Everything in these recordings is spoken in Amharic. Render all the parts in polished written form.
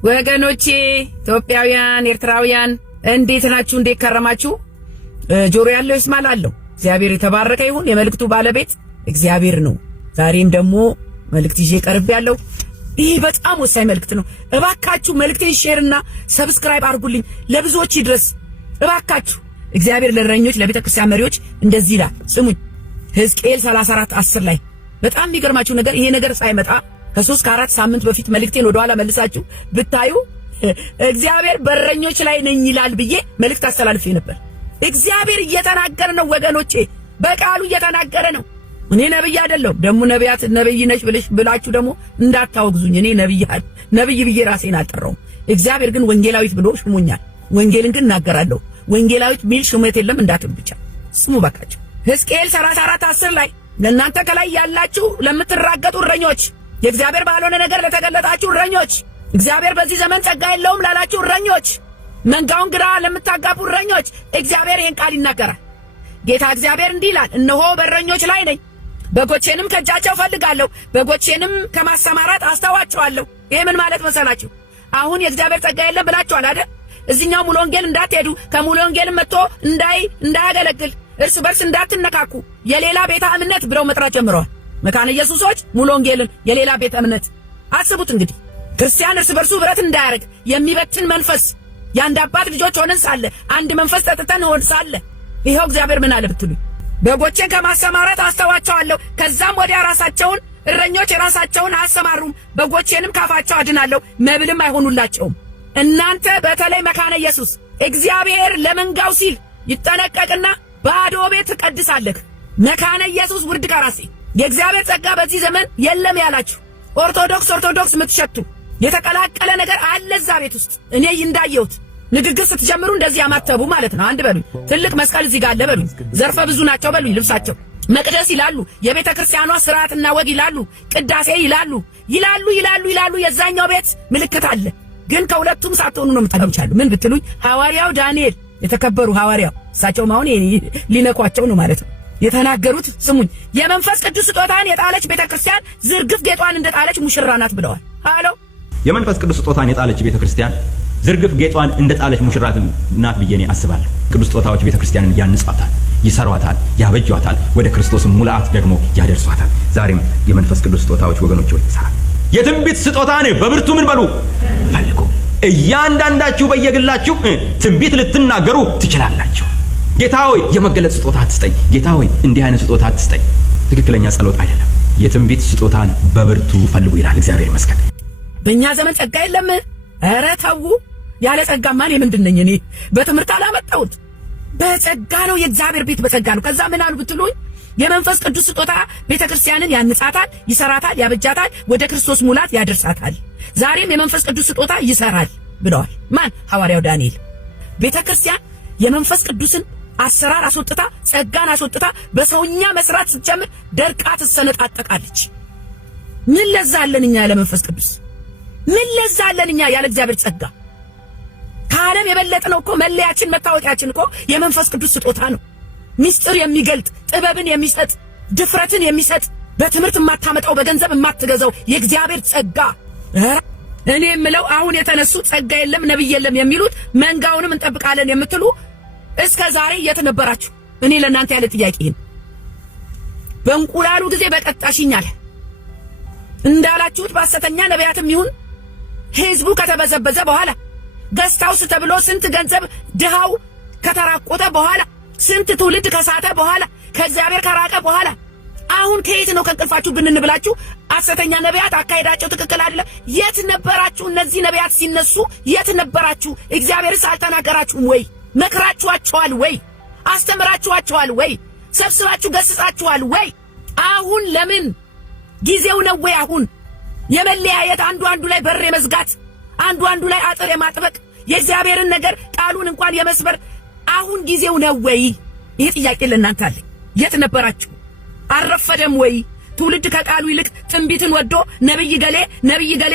ወገኖቼ ኢትዮጵያውያን ኤርትራውያን እንዴት ናችሁ? እንዴት ከረማችሁ? ጆሮ ያለው ይስማላለሁ። እግዚአብሔር የተባረከ ይሁን። የመልእክቱ ባለቤት እግዚአብሔር ነው። ዛሬም ደግሞ መልእክት ይዤ ቀርቤያለሁ። ይህ በጣም ወሳኝ መልእክት ነው። እባካችሁ መልእክቴን ሼርና ሰብስክራይብ አድርጉልኝ፣ ለብዙዎች ይድረስ እባካችሁ። እግዚአብሔር ለእረኞች ለቤተክርስቲያን መሪዎች እንደዚህ ይላል። ስሙኝ። ሕዝቅኤል 34:10 ላይ በጣም የሚገርማችሁ ነገር ይሄ ነገር ሳይመጣ ከ3 ከ4 ሳምንት በፊት መልእክቴን ወደ ኋላ መልሳችሁ ብታዩ እግዚአብሔር በእረኞች ላይ ነኝ ይላል ብዬ መልእክት አስተላልፌ ነበር። እግዚአብሔር እየተናገረ ነው ወገኖቼ፣ በቃሉ እየተናገረ ነው። እኔ ነብይ አይደለሁም። ደግሞ ነብያት ነብይ ነሽ ብላችሁ ደግሞ እንዳታወግዙኝ። እኔ ነብይ ብዬ ራሴን አልጠራውም። እግዚአብሔር ግን ወንጌላዊት ብሎ ሹሞኛል። ወንጌልን ግን እናገራለሁ። ወንጌላዊት ሚል ሹመት የለም እንዳትሉ ብቻ ስሙ ባካችሁ። ሕዝቅኤል 34:10 ላይ ለእናንተ ከላይ ያላችሁ ለምትራገጡ እረኞች፣ የእግዚአብሔር ባልሆነ ነገር ለተገለጣችሁ እረኞች፣ እግዚአብሔር በዚህ ዘመን ጸጋ የለውም ላላችሁ እረኞች፣ መንጋውን ግራ ለምታጋቡ እረኞች እግዚአብሔር ይህን ቃል ይናገራል። ጌታ እግዚአብሔር እንዲህ ይላል፣ እነሆ በእረኞች ላይ ነኝ፣ በጎቼንም ከእጃቸው ፈልጋለሁ፣ በጎቼንም ከማሰማራት አስተዋቸዋለሁ። ይሄ ምን ማለት መሰላችሁ? አሁን የእግዚአብሔር ጸጋ የለም ብላችኋል አይደል? እዚህኛው ሙሉ ወንጌል እንዳትሄዱ፣ ከሙሉ ወንጌልም መጥቶ እንዳያገለግል፣ እርስ በርስ እንዳትነካኩ የሌላ ቤተ እምነት ብለው መጥራት ጀምረዋል። መካነ ኢየሱሶች ሙሉ ወንጌልን የሌላ ቤተ እምነት አስቡት። እንግዲህ ክርስቲያን እርስ በርሱ ብረት እንዳያረግ የሚበትን መንፈስ፣ የአንድ አባት ልጆች ሆነን ሳለ አንድ መንፈስ ጠጥተን ሆን ሳለ ይሄው እግዚአብሔር ምን አለ ብትሉ፣ በጎቼን ከማሰማራት አስተዋቸዋለሁ፣ ከዛም ወዲያ ራሳቸውን እረኞች የራሳቸውን አያሰማሩም፣ በጎቼንም ካፋቸው አድናለሁ፣ መብልም አይሆኑላቸውም። እናንተ በተለይ መካነ ኢየሱስ እግዚአብሔር ለመንጋው ሲል ይጠነቀቅና ባዶ ቤት ትቀድሳለህ። መካነ ኢየሱስ ውርድ ቀራሴ የእግዚአብሔር ጸጋ በዚህ ዘመን የለም ያላችሁ ኦርቶዶክስ ምትሸቱ የተቀላቀለ ነገር አለ እዛ ቤት ውስጥ። እኔ እንዳየሁት ንግግር ስትጀምሩ እንደዚህ ያማተቡ ማለት ነው። አንድ በሉኝ፣ ትልቅ መስቀል እዚህ ጋር አለ በሉኝ፣ ዘርፈ ብዙ ናቸው በሉኝ፣ ልብሳቸው መቅደስ ይላሉ፣ የቤተ ክርስቲያኗ ስርዓትና ወግ ይላሉ፣ ቅዳሴ ይላሉ። የዛኛው ቤት ምልክት አለ። ግን ከሁለቱም ሳትሆኑ ነው የምታገኙቻሉ። ምን ብትሉኝ ሐዋርያው ዳንኤል የተከበሩ ሐዋርያው እሳቸው ማሁን ሊነኳቸው ነው ማለት ነው የተናገሩት። ስሙኝ፣ የመንፈስ ቅዱስ ስጦታን የጣለች ቤተክርስቲያን ዝርግፍ ጌጧን እንደጣለች ሙሽራ ናት ብለዋል። ሃሎ የመንፈስ ቅዱስ ስጦታን የጣለች ቤተክርስቲያን ዝርግፍ ጌጧን እንደጣለች ሙሽራ ናት ብዬ እኔ አስባለሁ። ቅዱስ ስጦታዎች ቤተክርስቲያንን ያንጻታል፣ ይሰሯታል፣ ያበጇታል፣ ወደ ክርስቶስ ሙላአት ደግሞ ያደርሷታል። ዛሬም የመንፈስ ቅዱስ ስጦታዎች ወገኖች ሆይ ይሰራል። የትንቢት ስጦታን በብርቱ ምን በሉ ፈልጉ። እያንዳንዳችሁ በየግላችሁ ትንቢት ልትናገሩ ትችላላችሁ። ጌታ ሆይ የመገለጽ ስጦታ አትስጠኝ፣ ጌታ ሆይ እንዲህ አይነት ስጦታ አትስጠኝ፣ ትክክለኛ ጸሎት አይደለም። የትንቢት ስጦታን በብርቱ ፈልጉ ይላል እግዚአብሔር ይመስገን። በእኛ ዘመን ጸጋ የለም። ኧረ ተው፣ ያለ ጸጋማ እኔ ምንድን ነኝ? እኔ በትምህርት አላመጣሁት፣ በጸጋ ነው። የእግዚአብሔር ቤት በጸጋ ነው። ከዛ ምን አሉ ብትሉኝ የመንፈስ ቅዱስ ስጦታ ቤተክርስቲያንን ያንጻታል፣ ይሰራታል፣ ያበጃታል፣ ወደ ክርስቶስ ሙላት ያደርሳታል። ዛሬም የመንፈስ ቅዱስ ስጦታ ይሰራል ብለዋል። ማን? ሐዋርያው ዳንኤል። ቤተክርስቲያን የመንፈስ ቅዱስን አሰራር አስወጥታ ጸጋን አስወጥታ በሰውኛ መስራት ስትጀምር ደርቃ ትሰነጣጠቃለች። ምን ለዛ አለን እኛ ያለ መንፈስ ቅዱስ? ምን ለዛ አለን እኛ ያለ እግዚአብሔር ጸጋ? ከዓለም የበለጥነው እኮ መለያችን መታወቂያችን እኮ የመንፈስ ቅዱስ ስጦታ ነው። ምስጢር የሚገልጥ ጥበብን የሚሰጥ ድፍረትን የሚሰጥ በትምህርት የማታመጣው በገንዘብ የማትገዛው የእግዚአብሔር ጸጋ። እኔ የምለው አሁን የተነሱ ጸጋ የለም ነብይ የለም የሚሉት መንጋውንም እንጠብቃለን የምትሉ እስከ ዛሬ የት ነበራችሁ? እኔ ለእናንተ ያለ ጥያቄ ይሄን በእንቁላሉ ጊዜ በቀጣሽኛል እንዳላችሁት በሐሰተኛ ነቢያትም ይሁን ህዝቡ ከተበዘበዘ በኋላ ገስታውስ ተብሎ ስንት ገንዘብ ድሃው ከተራቆተ በኋላ ስንት ትውልድ ከሳተ በኋላ ከእግዚአብሔር ከራቀ በኋላ አሁን ከየት ነው ከእንቅልፋችሁ ብንንብላችሁ ሐሰተኛ ነቢያት አካሄዳቸው ትክክል አይደለም። የት ነበራችሁ? እነዚህ ነቢያት ሲነሱ የት ነበራችሁ? እግዚአብሔርስ አልተናገራችሁም ወይ? መክራችኋቸዋል ወይ? አስተምራችኋቸዋል ወይ? ሰብስባችሁ ገስጻችኋል ወይ? አሁን ለምን ጊዜው ነው ወይ? አሁን የመለያየት አንዱ ላይ በር የመዝጋት አንዱ ላይ አጥር የማጥበቅ የእግዚአብሔርን ነገር ቃሉን እንኳን የመስበር አሁን ጊዜው ነው ወይ? ይሄ ጥያቄ ለእናንተ አለ። የት ነበራችሁ? አልረፈደም ወይ? ትውልድ ከቃሉ ይልቅ ትንቢትን ወዶ ነብይ ገሌ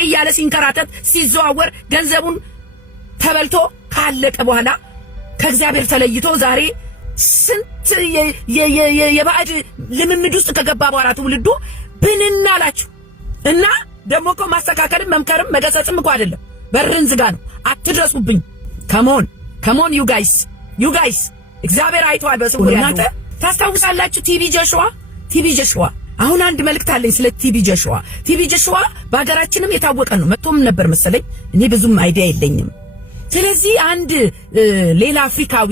እያለ ሲንከራተት ሲዘዋወር ገንዘቡን ተበልቶ ካለቀ በኋላ ከእግዚአብሔር ተለይቶ ዛሬ ስንት የባዕድ ልምምድ ውስጥ ከገባ በኋላ ትውልዱ ብንናላችሁ እና ደግሞ እኮ ማስተካከልም መምከርም መገሰጽም እኮ አይደለም። በርን ዝጋ ነው። አትድረሱብኝ። ከሞን ዩ ጋይስ እግዚአብሔር አይቷል በስውር ያለው። እናንተ ታስታውሳላችሁ ቲቢ ጆሹዋ አሁን አንድ መልእክት አለኝ ስለ ቲቢ ጆሹዋ በሀገራችንም የታወቀ ነው። መጥቶም ነበር መሰለኝ፣ እኔ ብዙም አይዲያ የለኝም። ስለዚህ አንድ ሌላ አፍሪካዊ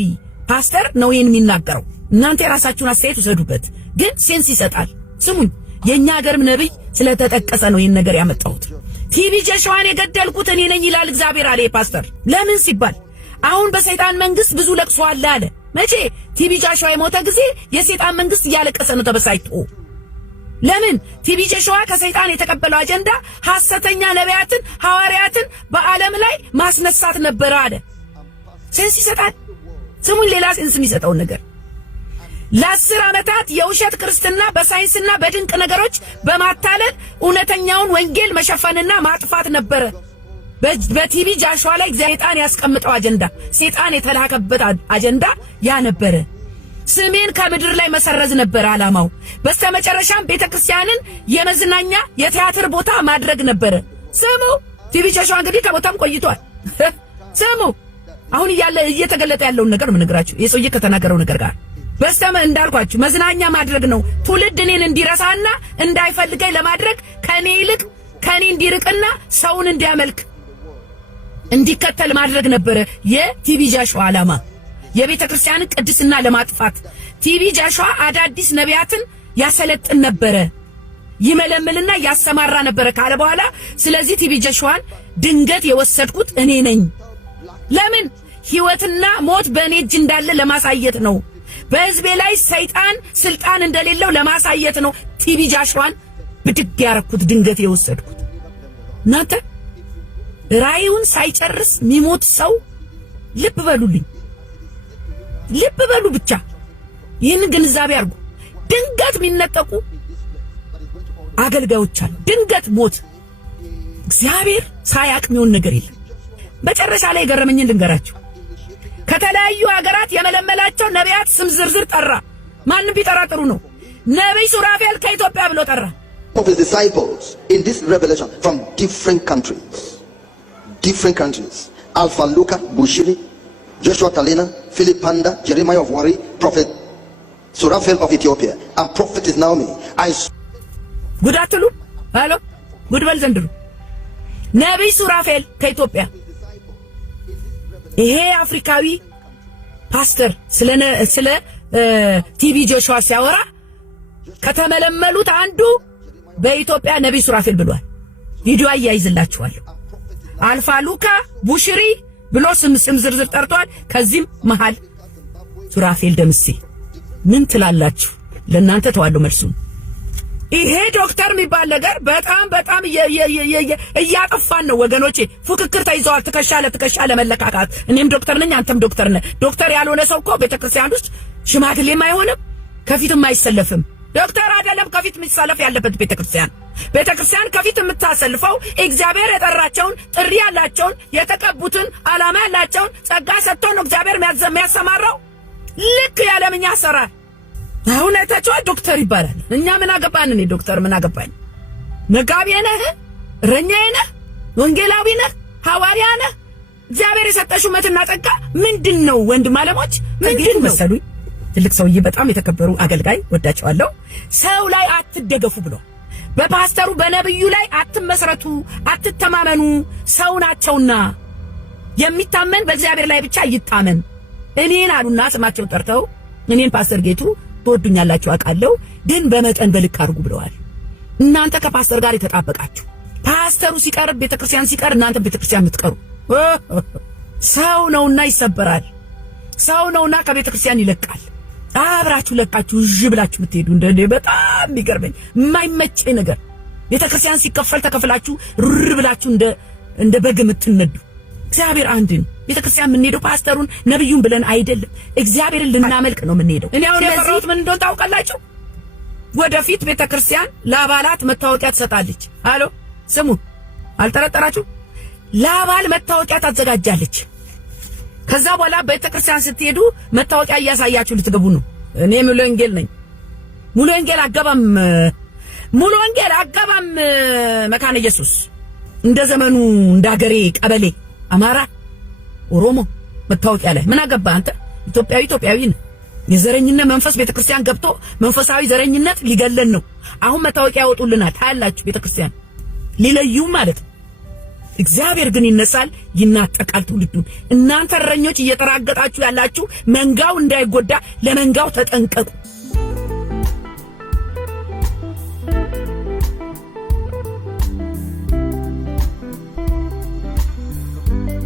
ፓስተር ነው ይሄን የሚናገረው። እናንተ የራሳችሁን አስተያየት ውሰዱበት፣ ግን ሴንስ ይሰጣል። ስሙኝ፣ የኛ ሀገርም ነብይ ስለተጠቀሰ ነው ይሄን ነገር ያመጣሁት። ቲቢ ጆሹዋን የገደልኩት እኔ ነኝ ይላል እግዚአብሔር አለ ፓስተር። ለምን ሲባል አሁን በሰይጣን መንግስት ብዙ ለቅሶ አለ። መቼ ቲቢ ጆሹዋ የሞተ ጊዜ የሰይጣን መንግስት እያለቀሰ ነው ተበሳጭቶ። ለምን ቲቢ ጆሹዋ ከሰይጣን የተቀበለው አጀንዳ ሐሰተኛ ነቢያትን ሐዋርያትን በዓለም ላይ ማስነሳት ነበር አለ። ሴንስ ይሰጣል። ስሙን ሌላ ሴንስ የሚሰጠው ነገር ለ10 ዓመታት የውሸት ክርስትና በሳይንስና በድንቅ ነገሮች በማታለል እውነተኛውን ወንጌል መሸፈንና ማጥፋት ነበረ። በቲቢ ጆሹዋ ላይ ሰይጣን ያስቀምጠው አጀንዳ፣ ሰይጣን የተላከበት አጀንዳ ያ ነበረ። ስሜን ከምድር ላይ መሰረዝ ነበር ዓላማው። በስተመጨረሻም ቤተክርስቲያንን የመዝናኛ የቲያትር ቦታ ማድረግ ነበረ። ስሙ፣ ቲቢ ጆሹዋ እንግዲህ ከቦታም ቆይቷል። ስሙ፣ አሁን እየተገለጠ ያለውን ነገር ምን ነግራችሁ የሰውዬ ከተናገረው ነገር ጋር እንዳልኳችሁ መዝናኛ ማድረግ ነው። ትውልድ እኔን እንዲረሳና እንዳይፈልገኝ ለማድረግ ከኔ ይልቅ ከኔ እንዲርቅና ሰውን እንዲያመልክ እንዲከተል ማድረግ ነበረ የቲቢ ጆሹዋ ዓላማ። የቤተ ክርስቲያንን ቅድስና ለማጥፋት ቲቢ ጆሹዋ አዳዲስ ነቢያትን ያሰለጥን ነበረ፣ ይመለምልና ያሰማራ ነበረ ካለ በኋላ ስለዚህ ቲቢ ጆሹዋን ድንገት የወሰድኩት እኔ ነኝ። ለምን? ሕይወትና ሞት በእኔ እጅ እንዳለ ለማሳየት ነው። በሕዝቤ ላይ ሰይጣን ስልጣን እንደሌለው ለማሳየት ነው ቲቢ ጆሹዋን ብድግ ያረኩት፣ ድንገት የወሰድኩት። እናንተ ራእዩን ሳይጨርስ የሚሞት ሰው ልብ በሉልኝ፣ ልብ በሉ ብቻ ይህን ግንዛቤ አድርጉ። ድንገት የሚነጠቁ አገልጋዮች አሉ። ድንገት ሞት እግዚአብሔር ሳያቅ የሚሆን ነገር የለም። መጨረሻ ላይ የገረመኝን ልንገራችሁ። ከተለያዩ ሀገራት የመለመላቸው ነቢያት ስም ዝርዝር ጠራ። ማንም ቢጠራ ጥሩ ነው። ነቢይ ሱራፌል ከኢትዮጵያ ብሎ ጠራ። Of his disciples in this revelation from different countries, Alpha Luca Bushiri, Joshua Talina, Philip Panda, Jeremiah of Wari, Prophet Suraphel of Ethiopia, and Prophetess Naomi. ጉድ አትሉ? ሃሎ ጉድ በል ዘንድሮ። ነቢይ ሱራፌል ከኢትዮጵያ ይሄ አፍሪካዊ ፓስተር ስለ ቲቢ ጆሹዋ ሲያወራ ከተመለመሉት አንዱ በኢትዮጵያ ነቢይ ሱራፌል ብሏል። ቪዲዮ አያይዝላችኋለሁ። አልፋ ሉካ ቡሽሪ ብሎ ስም ዝርዝር ጠርቷል። ከዚህም መሃል ሱራፌል ደምሴ። ምን ትላላችሁ? ለእናንተ ተዋለው መልሱን። ይሄ ዶክተር የሚባል ነገር በጣም እያጠፋን ነው ወገኖቼ። ፉክክር ተይዘዋል። ትከሻ ለትከሻ ለመለካካት። እኔም ዶክተር ነኝ፣ አንተም ዶክተር ነህ። ዶክተር ያልሆነ ሰው እኮ ቤተክርስቲያን ውስጥ ሽማግሌም አይሆንም፣ ከፊትም አይሰለፍም። ዶክተር አይደለም ከፊት የሚሰለፍ ያለበት ቤተክርስቲያን ከፊት የምታሰልፈው እግዚአብሔር የጠራቸውን ጥሪ ያላቸውን የተቀቡትን ዓላማ ያላቸውን ጸጋ ሰጥቶ ነው እግዚአብሔር የሚያሰማራው። ልክ ያለምኛ አሰራር አሁን አይታችኋል። ዶክተር ይባላል። እኛ ምን አገባን? እኔ ዶክተር ምን አገባኝ? መጋቢ ነህ፣ እረኛዬ ነህ፣ ወንጌላዊ ነህ፣ ሐዋርያ ነህ። እግዚአብሔር የሰጠሽ ሹመትና ጸጋ ምንድን ነው? ወንድም አለሞች ምንድን ነው መሰሉኝ? ትልቅ ሰውዬ በጣም የተከበሩ አገልጋይ ወዳቸዋለሁ። ሰው ላይ አትደገፉ ብሎ በፓስተሩ በነብዩ ላይ አትመስረቱ፣ አትተማመኑ። ሰው ናቸውና የሚታመን በእግዚአብሔር ላይ ብቻ ይታመን። እኔን አሉና ስማቸው ጠርተው እኔን ፓስተር ጌቱ ትወዱኛላችሁ አውቃለሁ፣ ግን በመጠን በልክ አድርጉ ብለዋል። እናንተ ከፓስተር ጋር የተጣበቃችሁ ፓስተሩ ሲቀርብ ቤተክርስቲያን ሲቀር እናንተ ቤተክርስቲያን የምትቀሩ ሰው ነውና ይሰበራል። ሰው ነውና ከቤተክርስቲያን ይለቃል። አብራችሁ ለቃችሁ ብላችሁ ብትሄዱ እንደ በጣም የሚገርመኝ የማይመቸኝ ነገር ቤተክርስቲያን ሲከፈል ተከፍላችሁ ሩር ብላችሁ እንደ በግ የምትነዱ። እግዚአብሔር አንድ ነው። ቤተክርስቲያን የምንሄደው ፓስተሩን ነብዩን ብለን አይደለም፣ እግዚአብሔርን ልናመልክ ነው የምንሄደው። እኔ አሁን የፈራሁት ምን እንደሆነ ታውቃላችሁ? ወደፊት ቤተክርስቲያን ለአባላት መታወቂያ ትሰጣለች። አሎ ስሙ፣ አልጠረጠራችሁ? ለአባል መታወቂያ ታዘጋጃለች። ከዛ በኋላ ቤተክርስቲያን ስትሄዱ መታወቂያ እያሳያችሁ ልትገቡ ነው። እኔ ሙሉ ወንጌል ነኝ። ሙሉ ወንጌል አገባም መካነ ኢየሱስ እንደ ዘመኑ እንዳገሬ ቀበሌ አማራ ኦሮሞ መታወቂያ ላይ ምን አገባ አንተ? ኢትዮጵያዊ ነህ። የዘረኝነት መንፈስ ቤተክርስቲያን ገብቶ መንፈሳዊ ዘረኝነት ሊገለን ነው። አሁን መታወቂያ ያወጡልናል ታያላችሁ። ቤተክርስቲያን ሊለዩ ማለት ነው። እግዚአብሔር ግን ይነሳል፣ ይናጠቃል ትውልዱን። እናንተ እረኞች እየተራገጣችሁ ያላችሁ መንጋው እንዳይጎዳ ለመንጋው ተጠንቀቁ።